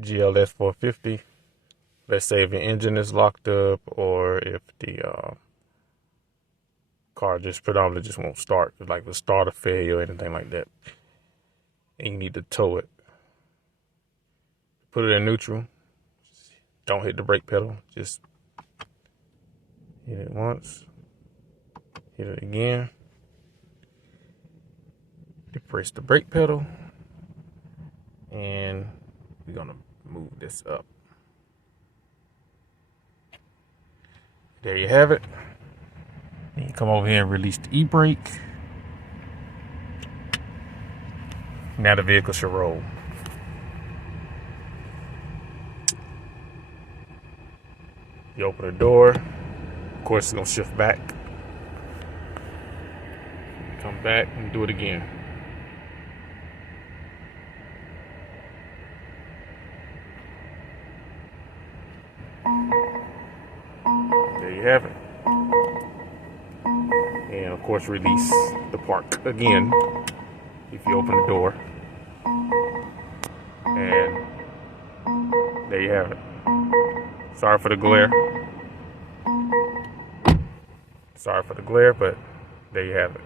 GLS 450. Let's say if your engine is locked up, or if the car just predominantly just won't start, like the starter failure or anything like that, and you need to tow it. Put it in neutral. Don't hit the brake pedal. Just hit it once. Hit it again. Depress the brake pedal. And we're gonna move this up. There you have it. Then you come over here and release the e-brake. Now the vehicle should roll. You open the door. Of course, it's gonna shift back. Come back and do it again. There you have it. And of course, release the park again if you open the door. And there you have it. Sorry for the glare. Sorry for the glare, but there you have it.